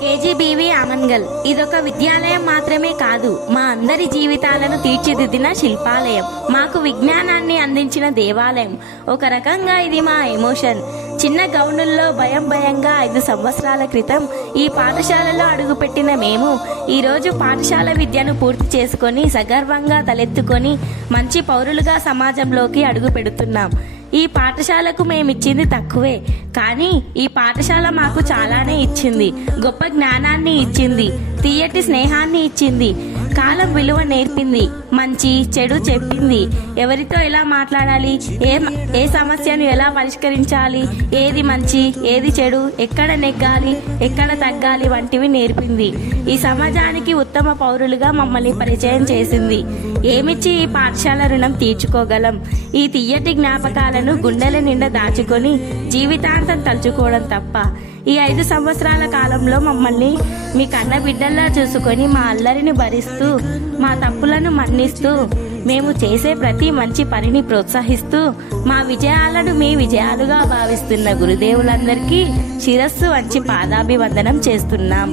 KGBV Amangal ఇదొక విద్యాలయం మాత్రమే కాదు, మా అందరి జీవితాలను తీర్చిదిద్దిన శిల్పాలయం, మాకు విజ్ఞానాన్ని అందించిన దేవాలయం. ఒక రకంగా ఇది మా ఎమోషన్. చిన్న గౌనుల్లో భయంగా 5 సంవత్సరాల క్రితం ఈ పాఠశాలలో అడుగుపెట్టిన మేము ఈరోజు పాఠశాల విద్యను పూర్తి చేసుకొని సగర్వంగా తలెత్తుకొని మంచి పౌరులుగా సమాజంలోకి అడుగు పెడుతున్నాం. ఈ పాఠశాలకు మేమిచ్చింది తక్కువే, కానీ ఈ పాఠశాల మాకు చాలానే ఇచ్చింది. గొప్ప జ్ఞానాన్ని ఇచ్చింది, తీయటి స్నేహాన్ని ఇచ్చింది, కాలం విలువ నేర్పింది, మంచి చెడు చెప్పింది, ఎవరితో ఎలా మాట్లాడాలి, ఏ సమస్యను ఎలా పరిష్కరించాలి, ఏది మంచి ఏది చెడు, ఎక్కడ నెగ్గాలి ఎక్కడ తగ్గాలి వంటివి నేర్పింది. ఈ సమాజానికి ఉత్తమ పౌరులుగా మమ్మల్ని పరిచయం చేసింది. ఏమిచ్చి ఈ పాఠశాల రుణం తీర్చుకోగలం? ఈ తీయటి జ్ఞాపకాలను గుండెల నిండా దాచుకొని జీవితాంతం తలుచుకోవడం తప్ప. ఈ 5 సంవత్సరాల కాలంలో మమ్మల్ని మీ కన్న బిడ్డల్లా చూసుకొని మా అల్లరిని భరిస్తూ మా తప్పులను మన్నిస్తూ మేము చేసే ప్రతి మంచి పనిని ప్రోత్సహిస్తూ మా విజయాలను మీ విజయాలుగా భావిస్తున్న గురుదేవులందరికీ శిరస్సు వంచి పాదాభివందనం చేస్తున్నాం.